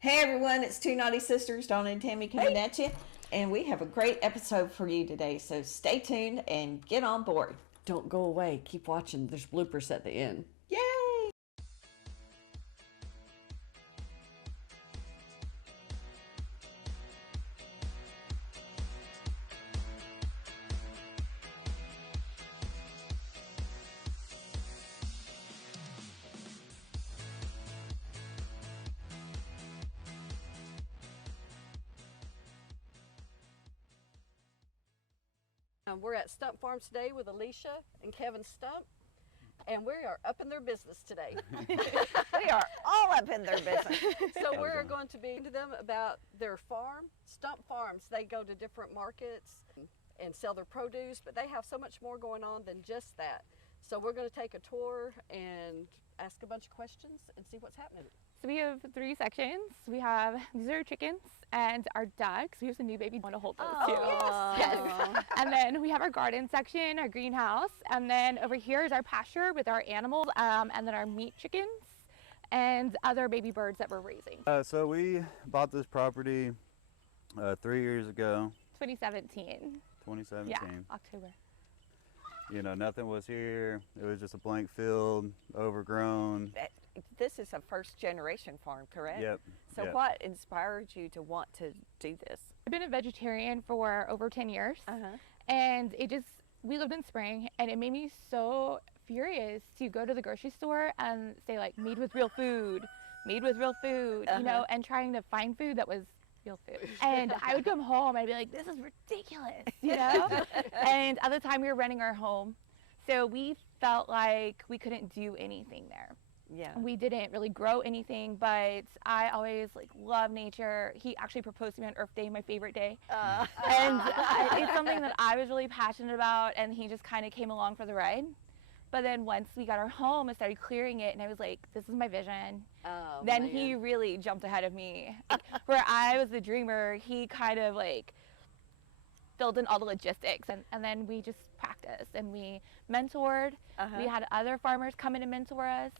Hey everyone, it's two naughty sisters, Donna and Tammy, coming at you, and we have a great episode for you today, so stay tuned and get on board. Don't go away. Keep watching. There's bloopers at the end. Yay! We're at Stump Farms today with Alicia and Kevin Stump, and we are up in their business today. We are all up in their business. So we're going to be to them about their farm, Stump Farms. They go to different markets and sell their produce, but they have so much more going on than just that. So we're going to take a tour and ask a bunch of questions and see what's happening. So we have 3 sections. We have, these are our chickens and our ducks. We have some new babies. Want to hold those too. Yes. And then we have our garden section, our greenhouse. And then over here is our pasture with our animals, and then our meat chickens and other baby birds that we're raising. So we bought this property 3 years ago, 2017. 2017. Yeah, October. You know, nothing was here. It was just a blank field, overgrown. This is a first generation farm, correct? Yep. So yep. what inspired you to want to do this? I've been a vegetarian for over 10 years. And we lived in Spring, and it made me so furious to go to the grocery store and say, like, made with real food, you know, and trying to find food that was real food. And I would come home and I'd be like, this is ridiculous, you know? And at the time we were renting our home, so we felt like we couldn't do anything there. Yeah. We didn't really grow anything, but I always love nature. He actually proposed to me on Earth Day, my favorite day. And it's something that I was really passionate about, and he just kind of came along for the ride. But then once we got our home and started clearing it, and I was like, this is my vision. Then he really jumped ahead of me. Where I was the dreamer, he kind of filled in all the logistics, and then we just practiced and we mentored. We had other farmers come in and mentor us.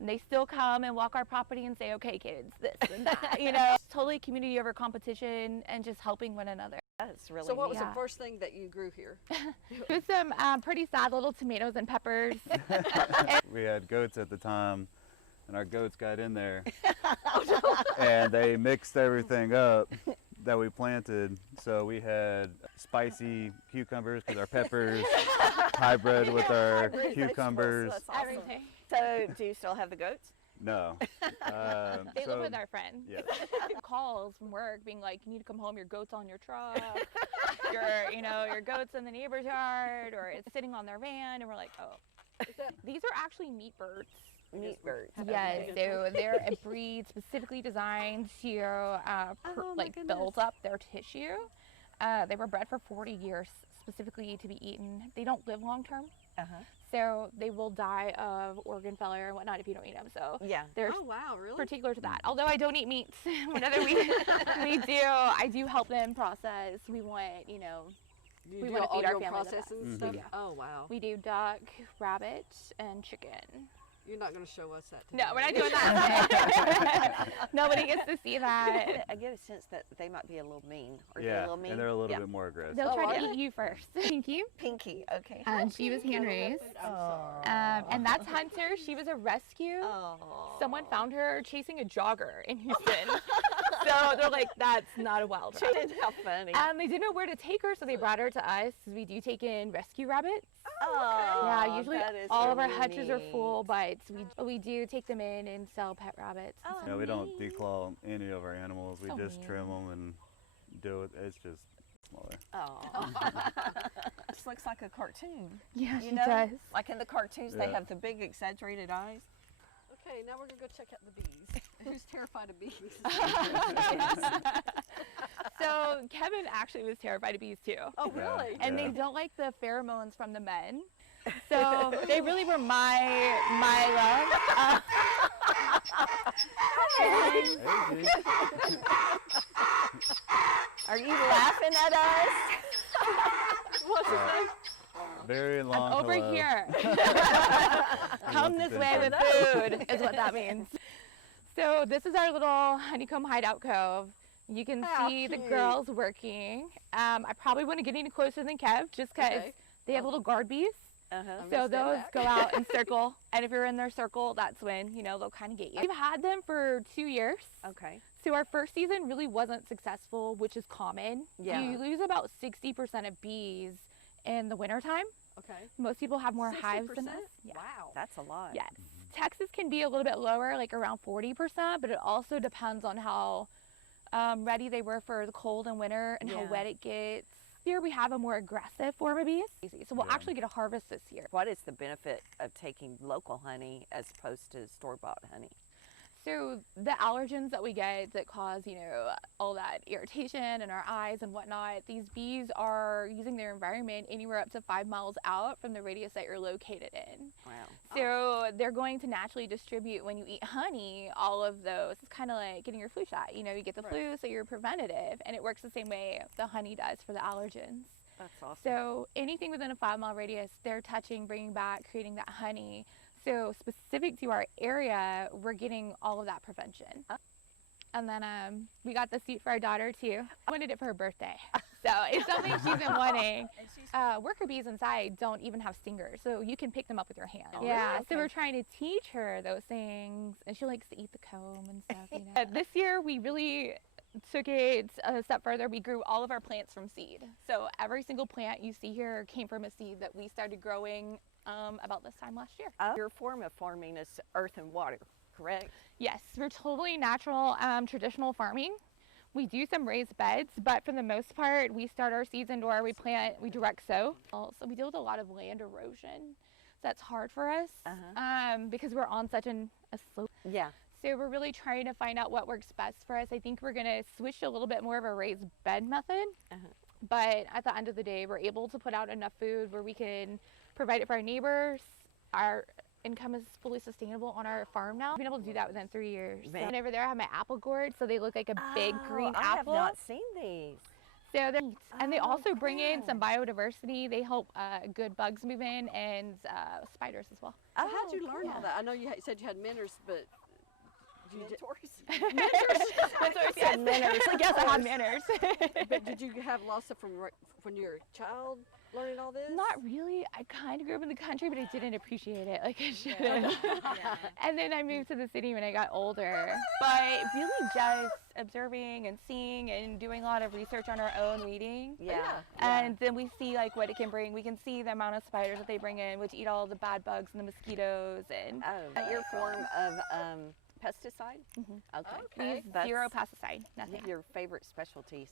And they still come and walk our property and say, okay, kids, this and that, you know. It's totally community over competition and just helping one another. That's really So what was neat. the first thing that you grew here? Just some pretty sad little tomatoes and peppers. We had goats at the time, and our goats got in there, and they mixed everything up that we planted. So we had spicy cucumbers because our peppers hybrid with our cucumbers. That's awesome. Everything. So do you still have the goats? No. They live with our friend. Yes. Calls from work being like, you need to come home, your goat's on your truck, your goat's in the neighbor's yard, or it's sitting on their van, and we're like, oh. These are actually meat birds. Meat birds. Yes, so they're a breed specifically designed to build up their tissue. They were bred for 40 years specifically to be eaten. They don't live long term. So they will die of organ failure and whatnot if you don't eat them. So Yeah. they're Oh, wow, really? particular to that. Although I don't eat meat, whenever I do help them process. We want, You we do wanna all feed our your family the processing best. stuff? Yeah. Oh, wow. we do duck, rabbit, and chicken. You're not going to show us that today. No, we're not doing that. Nobody gets to see that. I get a sense that they might be a little mean. Are they a Yeah, little mean? and they're a little Yeah. bit more aggressive. They'll try are to they? eat you first. Pinky. Pinky, okay. And she was hand raised. I'm sorry. And that's Hunter. She was a rescue. Oh. Someone found her chasing a jogger in Houston. So they're like, that's not a wild rabbit. How funny. And they didn't know where to take her, so they brought her to us. We do take in rescue rabbits. Oh, Yeah, usually that is all of our really hutches are full, neat. but we do take them in and sell pet rabbits. and Oh, stuff. No, we don't declaw any of our animals. We So just mean. trim them and do it. It's just smaller. Oh. This looks like a cartoon. Yeah, You she know, does. like in the cartoons, they Yeah. have the big exaggerated eyes. Okay, now we're going to go check out the bees. Who's terrified of bees? So Kevin actually was terrified of bees too. Oh, Yeah. really? And Yeah. they don't like the pheromones from the men. So they really were my love. Hey, G. Are you laughing at us? What's his name? Very long. I'm over hello. here. He Come wants this way with attention. food is what that means. So this is our little honeycomb hideout cove. You can How see the cute. girls working. I probably wouldn't get any closer than Kev just because Okay. they have little guard bees. I So understand those that. go out and circle, and if you're in their circle, that's when, they'll kind of get you. We've had them for 2 years. Okay. So our first season really wasn't successful, which is common. Yeah. You lose about 60% of bees in the wintertime. Okay. Most people have more hives than 60%? us. Yeah. Wow. That's a lot. Yes. Texas can be a little bit lower, like around 40%, but it also depends on how ready they were for the cold and winter and how Yeah. wet it gets. Here we have a more aggressive form of bees, so we'll Yeah. actually get a harvest this year. What is the benefit of taking local honey as opposed to store-bought honey? So the allergens that we get that cause, all that irritation in our eyes and whatnot, these bees are using their environment anywhere up to 5 miles out from the radius that you're located in. Wow. So they're going to naturally distribute when you eat honey, all of those. It's kind of like getting your flu shot. You get the flu, so you're preventative, and it works the same way the honey does for the allergens. That's awesome. So anything within a 5-mile radius, they're touching, bringing back, creating that honey. So specific to our area, we're getting all of that prevention. And then we got the seat for our daughter too. I wanted it for her birthday. So it's something she's been wanting. Worker bees inside don't even have stingers, so you can pick them up with your hand. Oh, Yeah, really? so we're trying to teach her those things, and she likes to eat the comb and stuff. This year we really took it a step further. We grew all of our plants from seed. So every single plant you see here came from a seed that we started growing about this time last year. Your form of farming is earth and water, correct? Yes, we're totally natural, traditional farming. We do some raised beds, but for the most part, we start our seeds indoor, we plant, we direct sow. So we deal with a lot of land erosion. So that's hard for us because we're on such a slope. Yeah. So we're really trying to find out what works best for us. I think we're gonna switch to a little bit more of a raised bed method. But at the end of the day, we're able to put out enough food where we can provide it for our neighbors. Our income is fully sustainable on our farm now. I've been able to do that within 3 years. Man. And over there I have my apple gourds, so they look like a big green I apple. have not seen these. So they're neat. And they also bring in cool. some biodiversity. They help good bugs move in and spiders as well. So how'd you learn all yeah. that? I know you said you had mentors, but mentors? Yes, manners. Yes, I have manners. But did you have lots of from when you were a child learning all this? Not really. I kind of grew up in the country, but I didn't appreciate it like I should have. And then I moved to the city when I got older. But really just observing and seeing and doing a lot of research on our own, reading. Yeah. And then we see like what it can bring. We can see the amount of spiders that they bring in, which eat all the bad bugs and the mosquitoes. And Your form of pesticide? Okay. we use That's zero pesticide, nothing. Your favorite specialties?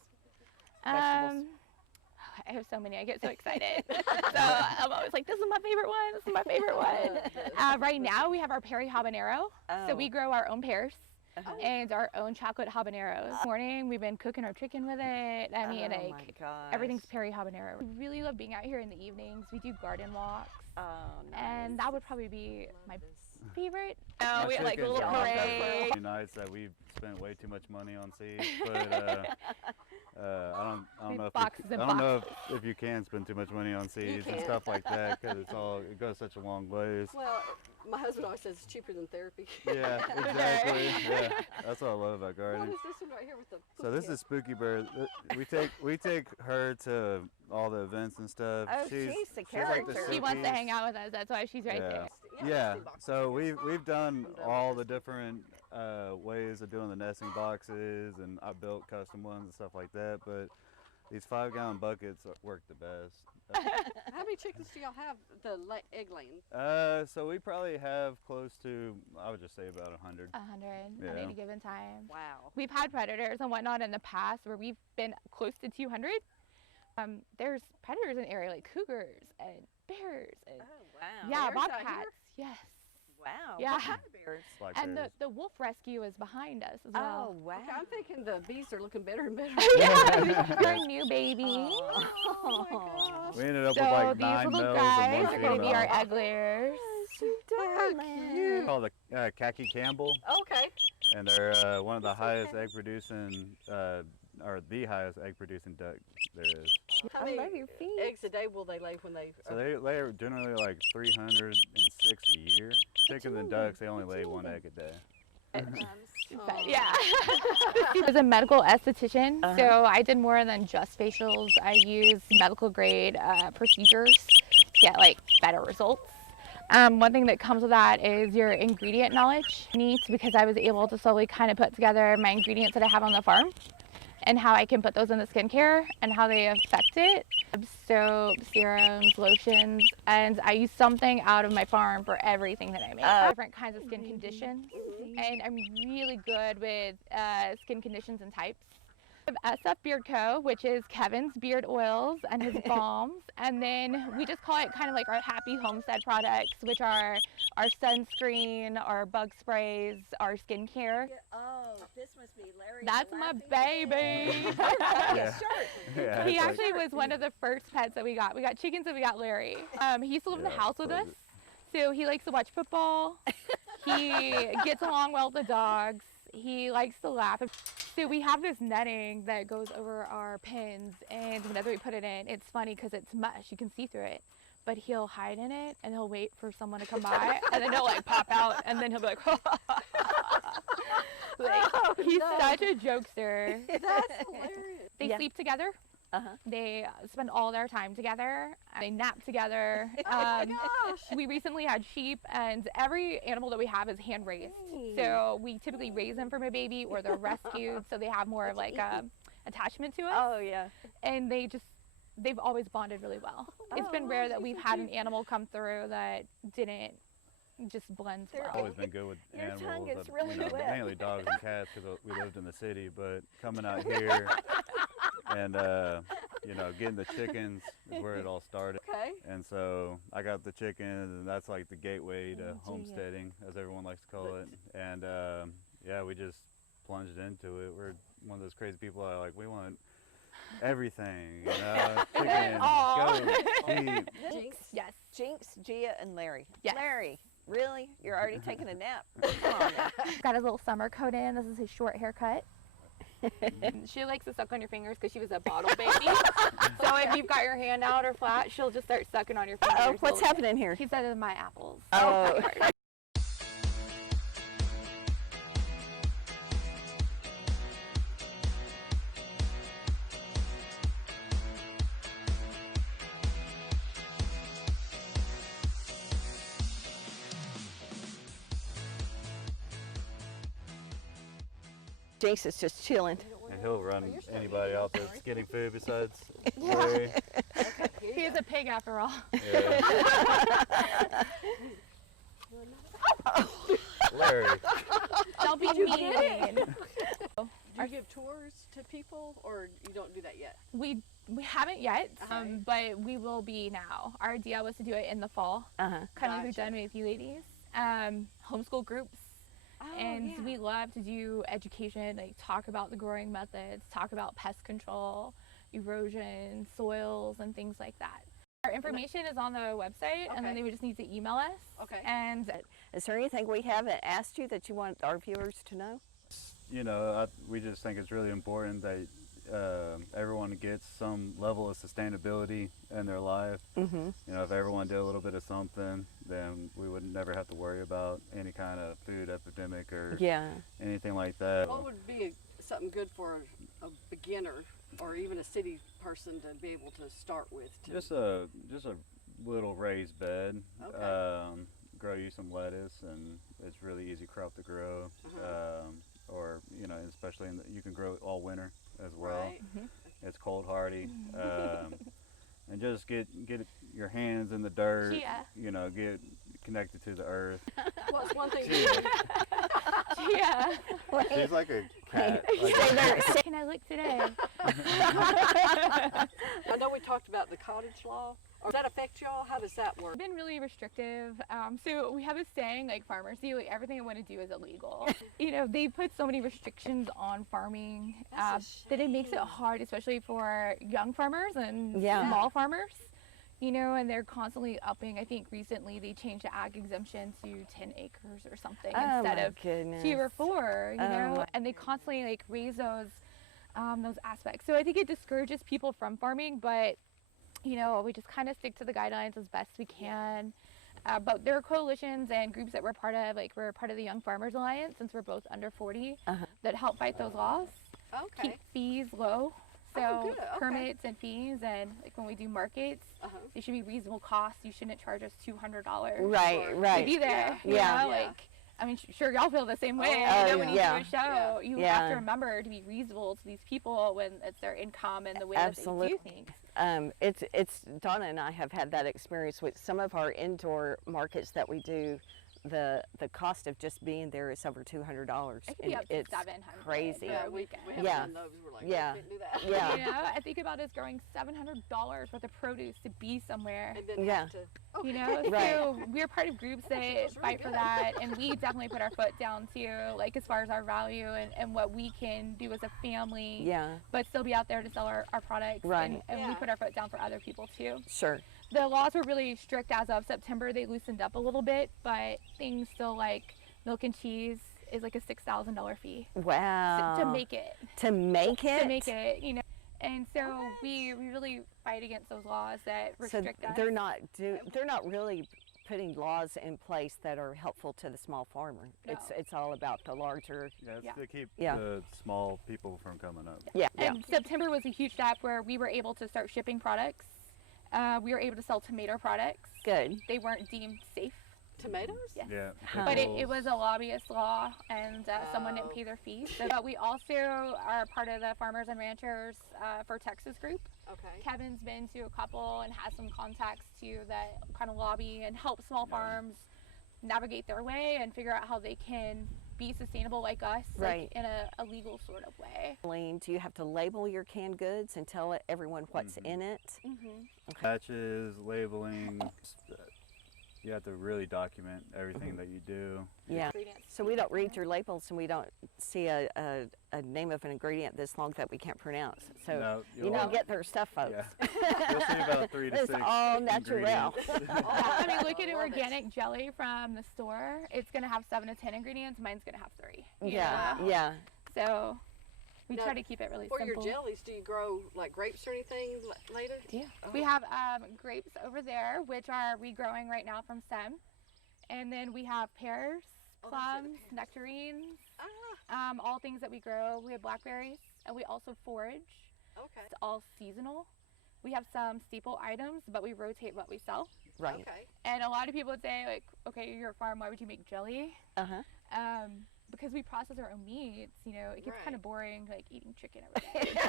Vegetables. I have so many. I get so excited. So I'm always like, this is my favorite one. This is my favorite one. Right now we have our Perry habanero. So we grow our own pears and our own chocolate habaneros. This morning we've been cooking our chicken with it. I mean, my like gosh. everything's Perry habanero. We really love being out here in the evenings. We do garden walks. Oh, nice. And that would probably be my favorite. My We had like a chickens little are parade. a few nights that we've spent way too much money on seeds, but I don't know if Boxes you, and I don't know if you can spend too much money on seeds and can. stuff like that because it goes such a long ways. Well, my husband always says it's cheaper than therapy. Yeah, exactly. Yeah, that's what I love about What gardening. is this one right here with the So this is Spooky Bird. We take her to all the events and stuff. Oh, she's the like the character. She wants to centerpiece. hang out with us. That's why she's right there. Yeah. So we've done all the different ways of doing the nesting boxes, and I built custom ones and stuff like that. But these 5-gallon buckets work the best. How many chickens do y'all have? The egg laying? So we probably have close to, I would just say about 100. 100 Yeah. at any given time. Wow. We've had predators and whatnot in the past where we've been close to 200. There's predators in the area like cougars and bears and wow. yeah, Bears out bobcats. here? Yes. Wow. Yeah. What kind of bears? Black And bears. the wolf rescue is behind us as Oh, well. wow. Okay, I'm thinking the bees are looking better and better. Yeah, you're a new baby. Oh my gosh. We ended up So with like these 9 little males guys and 1 are going to be our female. egg layers. Cute. Called the Khaki Campbell, Okay. and they're one of the highest egg producing, or the highest egg producing duck there is. How I many love your feet. eggs a day will they lay when they? So they lay generally like 306 a year. Chickens and ducks, they only lay 1 egg a day. Yeah. I was a medical esthetician, so I did more than just facials. I used medical grade procedures to get like better results. One thing that comes with that is your ingredient knowledge. Neat, because I was able to slowly kind of put together my ingredients that I have on the farm and how I can put those in the skincare and how they affect it. Soap, serums, lotions, and I use something out of my farm for everything that I make. Different kinds of skin conditions, and I'm really good with skin conditions and types. I have SF Beard Co., which is Kevin's beard oils and his balms, and then we just call it kind of like our happy homestead products, which are our sunscreen, our bug sprays, our skincare. Oh, this must be Larry. That's my baby. Yeah, He it's actually was one of the first pets that we got. We got chickens and we got Larry. He used to live in the house with us, so he likes to watch football. He gets along well with the dogs. He likes to laugh. So we have this netting that goes over our pins, and whenever we put it in, it's funny because it's mush. You can see through it. But he'll hide in it, and he'll wait for someone to come by, and then he'll like pop out, and then he'll be like, he's such a jokester. That's hilarious. They sleep together. They spend all their time together. They nap together. We recently had sheep, and every animal that we have is hand raised. So we typically raise them from a baby, or they're rescued, so they have more of like attachment to us. Oh, yeah. And they've always bonded really well. It's been rare that we've had an animal come through that didn't just blend well. I've always been good with animals. tongue is I've, really wet. mainly dogs and cats because we lived in the city, but coming out here and getting the chickens is where it all started. Okay. And so I got the chickens, and that's like the gateway to homesteading, as everyone likes to call it. And we just plunged into it. We're one of those crazy people that are like, we want everything, chicken, goat, sheep. Jinx. Yes. Jinx, Gia, and Larry. Yes. Larry, really? You're already taking a nap? Come on now. Got his little summer coat in. This is his short haircut. She likes to suck on your fingers because she was a bottle baby. So if you've got your hand out or flat, she'll just start sucking on your fingers. Oh, what's happening here? He said my apples. Oh. Jinx is just chilling. And he'll run anybody off that's getting food besides Larry. He is a pig after all. Yeah. Larry. Don't be mean. Do you give tours to people, or you don't do that yet? We haven't yet, but we will be now. Our idea was to do it in the fall, kind of like we've done with you ladies. Homeschool groups. We love to do education, like talk about the growing methods, talk about pest control, erosion, soils, and things like that. Our information is on the website, and then they would just need to email us. Okay. And Is there anything we haven't asked you that you want our viewers to know? We just think it's really important that everyone gets some level of sustainability in their life. If everyone did a little bit of something, then we would never have to worry about any kind of food epidemic or anything like that. What would be something good for a beginner or even a city person to be able to start with? Just a little raised bed. Okay. Grow you some lettuce, and it's really easy crop to grow. Especially you can grow it all winter as well. Right. It's cold hardy. And just get your hands in the dirt. Get connected to the earth. What's one thing? yeah. She's like a cat. Can I look today? I know we talked about the cottage law. Does that affect y'all? How does that work? It's been really restrictive. So we have this saying, like farmers do, like everything I want to do is illegal. They put so many restrictions on farming that it makes it hard, especially for young farmers and small farmers. And they're constantly upping. I think recently they changed the ag exemption to 10 acres or something instead of 2 or 4, and they constantly raise those aspects. So I think it discourages people from farming, but we just kind of stick to the guidelines as best we can. But there are coalitions and groups that we're part of, like we're part of the Young Farmers Alliance since we're both under 40, that help fight those laws, Okay. keep fees low. So Oh, good. Okay. permits and fees, and like when we do markets, they should be reasonable costs. You shouldn't charge us $200 Right, to right. be there. You Yeah. know, like I mean, sure, y'all feel the same way. Oh, You know, when you yeah. do a show, you Yeah. have to remember to be reasonable to these people when it's their income and the way that they do things. It's Donna and I have had that experience with some of our indoor markets that we do. The cost of just being there is over $200. It could be up to It's $700 crazy. for Yeah, a we weekend. haven't Yeah. done those. We're like, Yeah. we can't do that. Yeah. You know, I think about us growing $700 worth of produce to be somewhere. And then Yeah. have to, okay. You know, Right. so we're part of groups that feels really fight for good. that, and we definitely put our foot down too, like as far as our value and what we can do as a family, Yeah, but still be out there to sell our products. Right. And we Yeah. put our foot down for other people too. sure. The laws were really strict as of September. They loosened up a little bit, but things still like milk and cheese is like a $6,000 fee Wow. to make it. To make it? To make it, you know. And so we really fight against those laws that So restrict us. they're not really putting laws in place that are helpful to the small farmer. No. It's all about the larger. Yeah, it's Yeah. to keep Yeah. the small people from coming up. Yeah. And September was a huge step where we were able to start shipping products. We were able to sell tomato products. Good. They weren't deemed safe, Tomatoes? Yes. Yeah. but it pickles. was a lobbyist law, and someone didn't pay their fees. So, but we also are part of the Farmers and Ranchers for Texas group. Okay. Kevin's been to a couple and has some contacts too that kind of lobby and help small farms navigate their way and figure out how they can be sustainable like us, Right. like in a legal sort of way. Lane, do you have to label your canned goods and tell everyone what's in it? Batches, labeling. You have to really document everything that you do. Yeah. Ingredients. So we don't read your labels and we don't see a name of an ingredient this long that we can't pronounce. So No, you you'll- don't get their stuff, folks. Yeah. You'll see about 3 to It's 6 all natural. ingredients. I mean, look at an love it. organic jelly from the store. It's gonna have 7 to 10 ingredients. Mine's gonna have 3. you Yeah, know? yeah. So we Now, try to keep it really For simple. your jellies, do you grow like grapes or anything later? Yeah. We have grapes over there, which are regrowing right now from stem. And then we have pears, Oh, plums, nectarines, Ah, all things that we grow. We have blackberries, and we also forage. okay. It's all seasonal. We have some staple items, but we rotate what we sell. Right. Okay. And a lot of people would say, like, okay, you're a farm, why would you make jelly? Uh-huh. Because we process our own meats, you know, it gets kind Right. of boring, like eating chicken every day.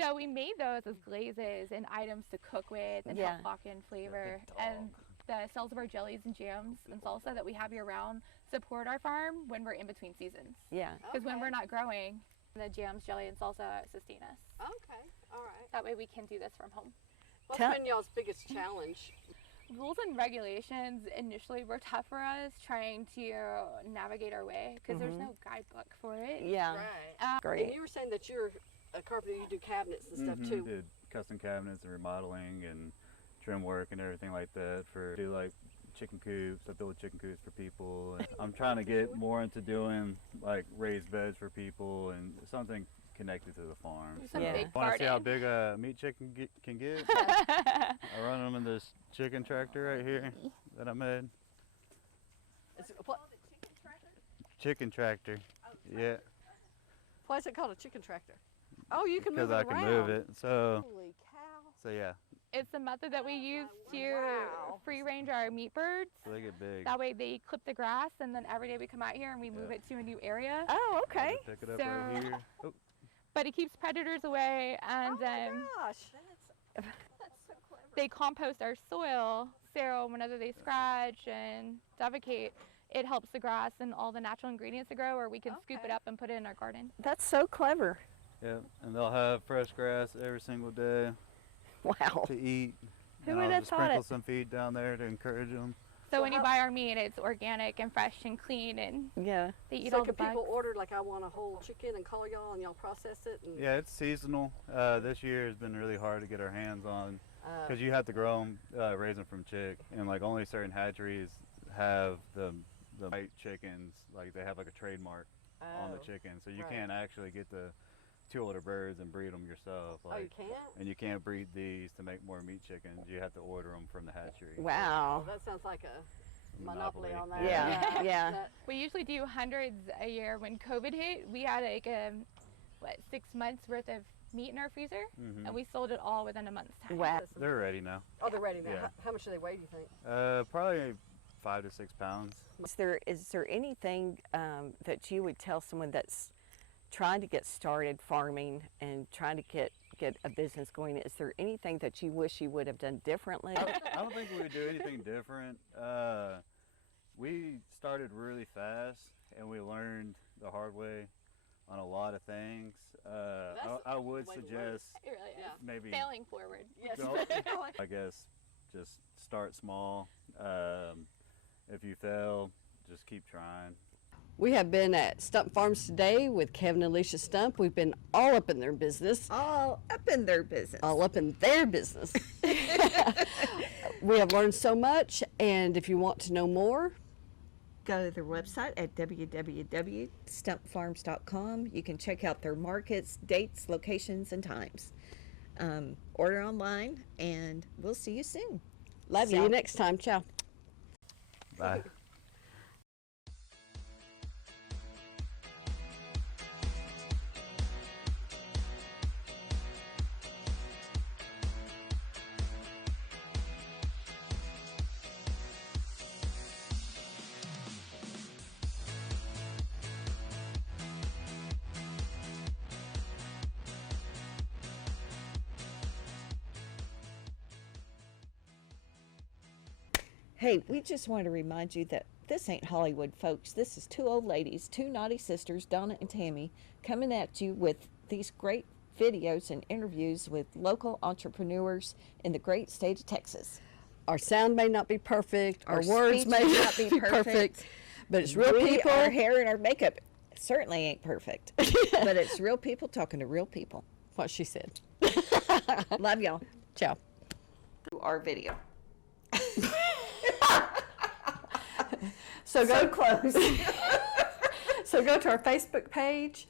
So we made those as glazes and items to cook with and Yeah. help lock in flavor. And the sales of our jellies and jams and salsa that we have year round support our farm when we're in between seasons. Yeah. Because when Okay. we're not growing, the jams, jelly, and salsa sustain us. Okay. All right. That way we can do this from home. What's Tell- been y'all's biggest challenge? Rules and regulations initially were tough for us trying to navigate our way because there's no guidebook for it. Yeah. Right. And Great. you were saying that you're a carpenter, you do cabinets and stuff Mhm. too. Did custom cabinets and remodeling and trim work and everything like that for do like chicken coops. I build chicken coops for people. And I'm trying to get more into doing like raised beds for people and something connected to the farm. Some Yeah. big Want to see how garden. big a meat chicken can get? I run them in this chicken tractor right here that I made. What, Chicken tractor. Yeah, why is it called a chicken tractor? Oh, you can because move it I can around. move it. So Holy cow. yeah, It's the method that we use to Wow. free range our meat birds. so they get big. That way they clip the grass and then every day we come out here and we move Yeah. it to a new area. Oh, okay. Pick it up So- right here. Oh, But it keeps predators away and Oh my gosh. That's so clever. they compost our soil. So whenever they scratch and defecate, it helps the grass and all the natural ingredients to grow, or we can scoop it Okay. up and put it in our garden. That's so clever. yeah, and they'll have fresh grass every single day Wow. to eat. Who and would I'll have just thought sprinkle it? some feed down there to encourage them. So when you how- buy our meat, it's organic and fresh and clean, and Yeah. they eat So all the can people bugs. order like I want a whole chicken and call y'all and y'all process it? And, Yeah, it's seasonal. This year has been really hard to get our hands on uh, because you have to grow them, raise them from chick, and like only certain hatcheries have the white chickens. Like they have like a trademark on the oh, chicken, so you right. can't actually get the two older birds and breed them yourself. Oh, you can't? And you can't breed these to make more meat chickens. You have to order them from the hatchery. Wow. That sounds like a monopoly on that. Yeah, yeah. We usually do hundreds a year. When COVID hit, we had like 6 months worth of meat in our freezer, and we sold it all within a month's time. Wow. They're ready now. Oh, they're ready now. Yeah. How much do they weigh, do you think? Probably 5 to 6 pounds. Is there anything that you would tell someone that's trying to get started farming and trying to get a business going? Is there anything that you wish you would have done differently? I don't think we would do anything different. We started really fast, and we learned the hard way on a lot of things. I would way to learn. suggest It really is. Yeah. maybe, Failing forward. Yes. I guess, just start small. If you fail, just keep trying. We have been at Stump Farms today with Kevin and Alicia Stump. We've been all up in their business. All up in their business. All up in their business. We have learned so much, and if you want to know more, Go to their website at www.stumpfarms.com. You can check out their markets, dates, locations, and times. Order online, and we'll see you soon. see you next time. Ciao. Bye. Hey, we just want to remind you that this ain't Hollywood, folks. This is two old ladies, two naughty sisters, Donna and Tammy, coming at you with these great videos and interviews with local entrepreneurs in the great state of Texas. Our sound may not be perfect. Our Our words speech may may not not be be perfect. perfect. But it's real people. Our hair and our makeup certainly ain't perfect, but it's real people talking to real people. What she said. Love y'all. Ciao. To our video. So So go close. so go to our Facebook page.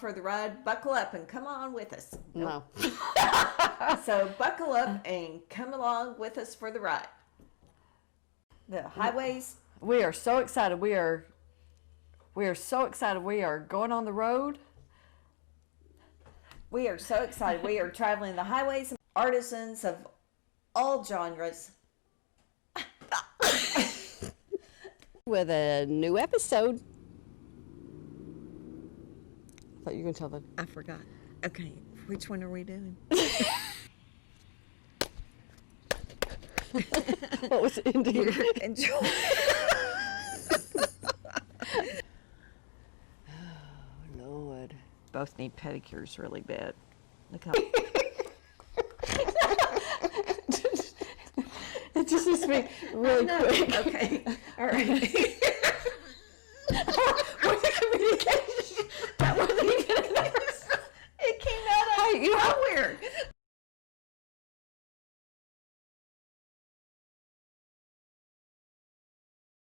For the ride, buckle up and come on with us. No. So buckle up and come along with us for the ride. The highways. We are so excited. We are so excited. We are going on the road. We are so excited. We are traveling the highways. Artisans of all genres. With a new episode. I thought you were going to tell them. I forgot. Okay, which one are we doing? What was it, Indeed? Enjoy. Lord. Both need pedicures really bad. Look how. It just needs to be really quick. Okay. All right.